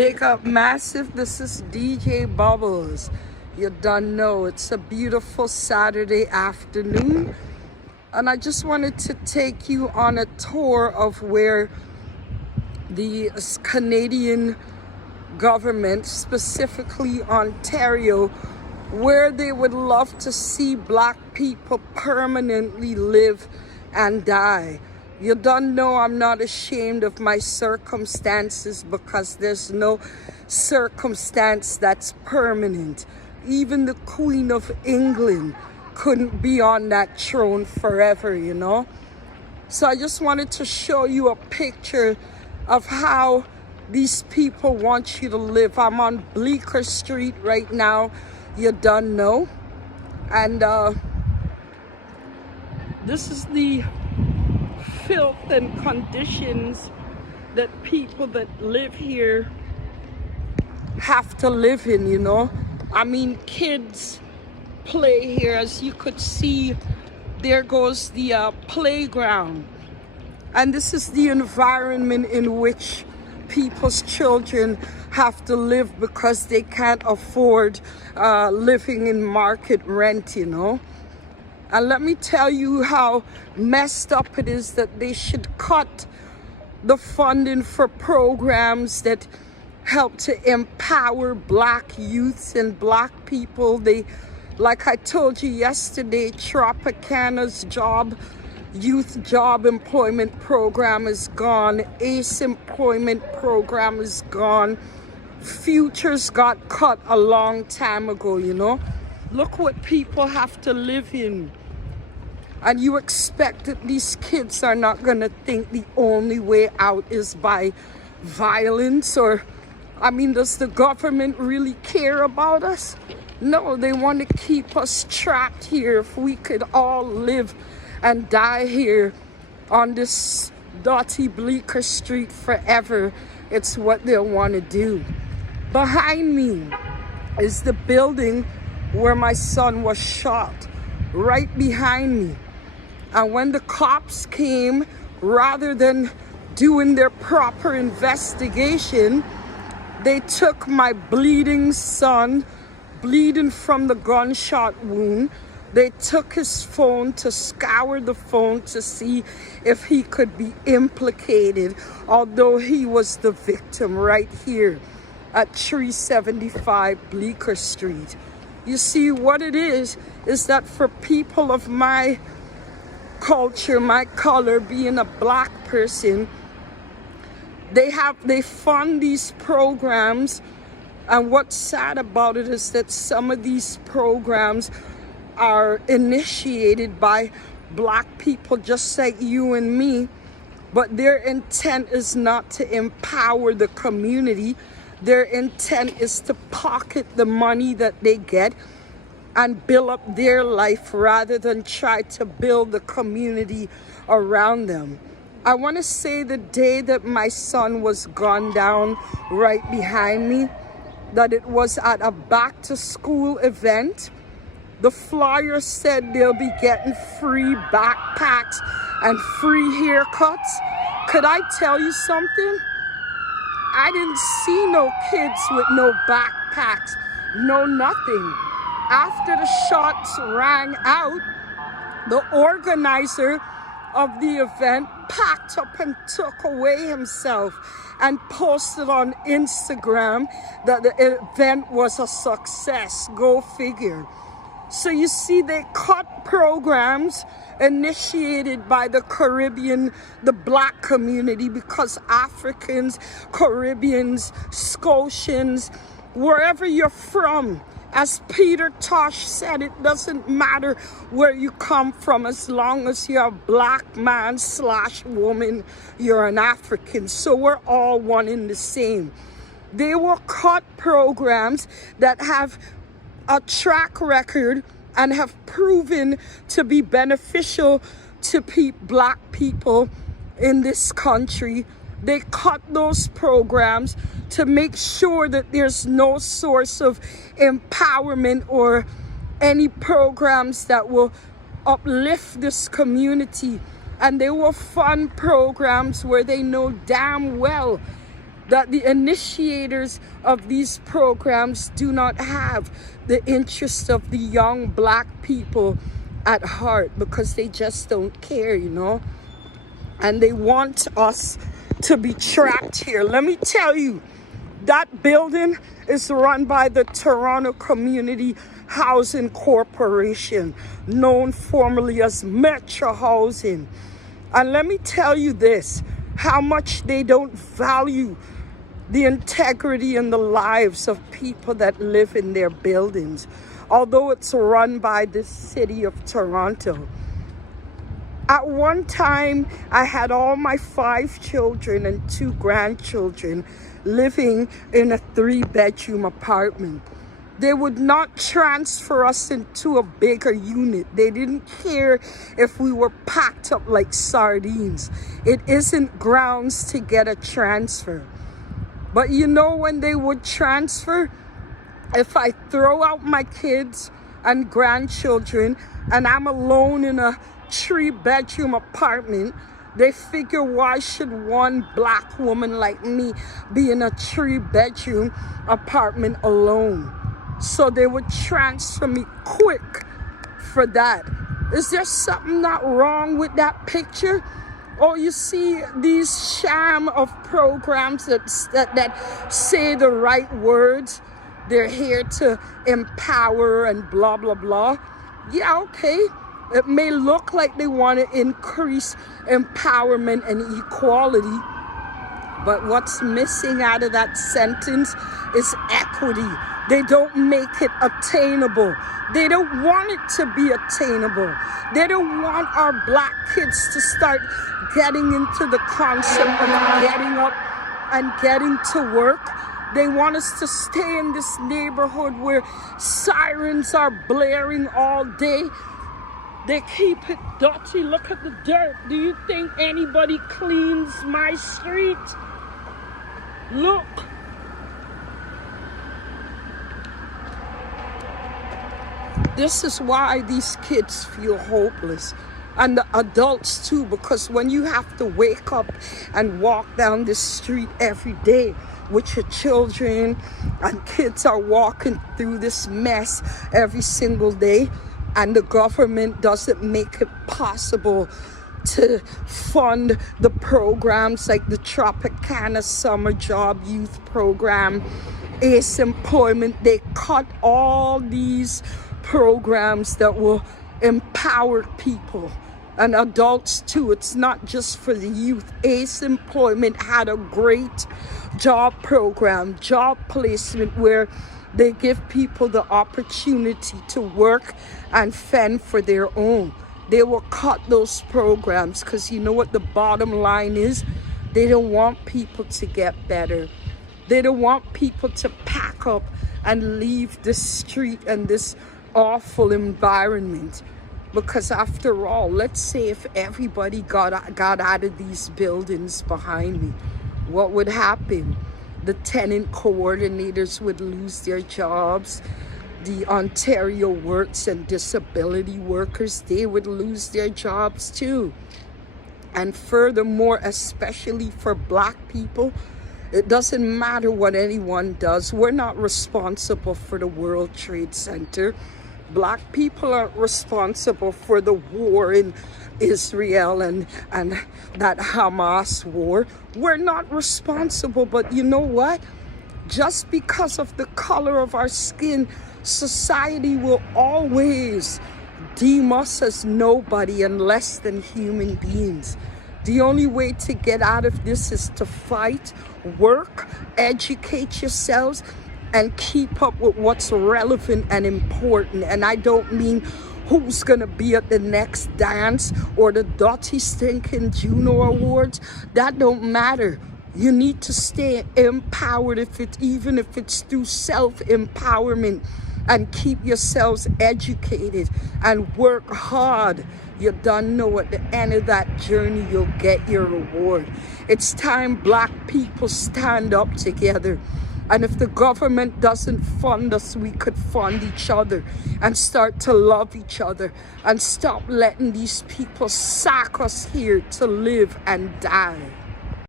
Big up massive, this is DJ Bubbles. You done know it's a beautiful Saturday afternoon, and I just wanted to take you on a tour of where the Canadian government, specifically Ontario, where they would love to see Black people permanently live and die. You don't know I'm not ashamed of my circumstances, because there's no circumstance that's permanent. Even the Queen of England couldn't be on that throne forever, you know? So I just wanted to show you a picture of how these people want you to live. I'm on Bleecker Street right now, you don't know. And this is the filth and conditions that people that live here have to live in, you know. I mean, kids play here. As you could see, there goes the playground. And this is the environment in which people's children have to live, because they can't afford living in market rent, you know. And let me tell you how messed up it is that they should cut the funding for programs that help to empower Black youths and Black people. They, like I told you yesterday, Tropicana's youth job employment program is gone. ACE employment program is gone. Futures got cut a long time ago, you know. Look what people have to live in. And you expect that these kids are not going to think the only way out is by violence? Or, I mean, does the government really care about us? No, they want to keep us trapped here. If we could all live and die here on this dirty Bleecker Street forever, it's what they'll want to do. Behind me is the building where my son was shot, right behind me. And when the cops came, rather than doing their proper investigation, they took my bleeding son, bleeding from the gunshot wound. They took his phone to scour the phone to see if he could be implicated, although he was the victim right here at 375 Bleecker Street. You see, what it is that for people of my culture, my color, being a Black person, they fund these programs. And what's sad about it is that some of these programs are initiated by Black people just like you and me, but their intent is not to empower the community. Their intent is to pocket the money that they get and build up their life rather than try to build the community around them. I want to say the day that my son was gunned down right behind me, that it was at a back to school event. The flyer said they'll be getting free backpacks and free haircuts. Could I tell you something? I didn't see no kids with no backpacks, no nothing. After the shots rang out, the organizer of the event packed up and took away himself and posted on Instagram that the event was a success. Go figure. So you see, they cut programs initiated by the Caribbean, the Black community, because Africans, Caribbeans, Scotians, wherever you're from, as Peter Tosh said, it doesn't matter where you come from, as long as you're a Black man / woman, you're an African. So we're all one in the same. They will cut programs that have a track record and have proven to be beneficial to Black people in this country. They cut those programs to make sure that there's no source of empowerment or any programs that will uplift this community. And they will fund programs where they know damn well that the initiators of these programs do not have the interest of the young black people at heart, because they just don't care, you know, and they want us to be trapped here. Let me tell you, that building is run by the Toronto Community Housing Corporation, known formerly as Metro Housing. And let me tell you this, how much they don't value the integrity and the lives of people that live in their buildings. Although it's run by the city of Toronto. At one time, I had all my 5 children and 2 grandchildren living in a 3-bedroom apartment. They would not transfer us into a bigger unit. They didn't care if we were packed up like sardines. It isn't grounds to get a transfer. But you know, when they would transfer, if I throw out my kids and grandchildren and I'm alone in a 3-bedroom apartment, they figure, why should one black woman like me be in a 3-bedroom apartment alone? So they would transfer me quick for that. Is there something not wrong with that picture? Or you see these sham of programs that say the right words. They're here to empower and blah, blah, blah. Yeah, okay. It may look like they want to increase empowerment and equality, but what's missing out of that sentence is equity. They don't make it attainable. They don't want it to be attainable. They don't want our black kids to start getting into the concept of getting up and getting to work. They want us to stay in this neighborhood where sirens are blaring all day. They keep it dirty. Look at the dirt. Do you think anybody cleans my street? Look. This is why these kids feel hopeless. And the adults too, because when you have to wake up and walk down the street every day with your children, and kids are walking through this mess every single day, and the government doesn't make it possible to fund the programs like the Tropicana Summer Job Youth Program, ACE Employment. They cut all these programs that will empower people and adults too. It's not just for the youth. ACE Employment had a great job program, job placement, where they give people the opportunity to work and fend for their own. They will cut those programs because you know what the bottom line is? They don't want people to get better. They don't want people to pack up and leave the street and this awful environment. Because after all, let's say if everybody got out of these buildings behind me, what would happen? The tenant coordinators would lose their jobs. The Ontario Works and Disability workers, they would lose their jobs too. And furthermore, especially for black people, it doesn't matter what anyone does. We're not responsible for the World Trade Center. Black people are responsible for the war in Israel and that Hamas war. We're not responsible, but you know what? Just because of the color of our skin, society will always deem us as nobody and less than human beings. The only way to get out of this is to fight, work, educate yourselves, and keep up with what's relevant and important. And I don't mean who's gonna be at the next dance or the dirty stinking Juno Awards. That don't matter. You need to stay empowered, even if it's through self-empowerment, and keep yourselves educated and work hard. You don't know at the end of that journey you'll get your reward. It's time black people stand up together. And if the government doesn't fund us, we could fund each other and start to love each other and stop letting these people sack us here to live and die.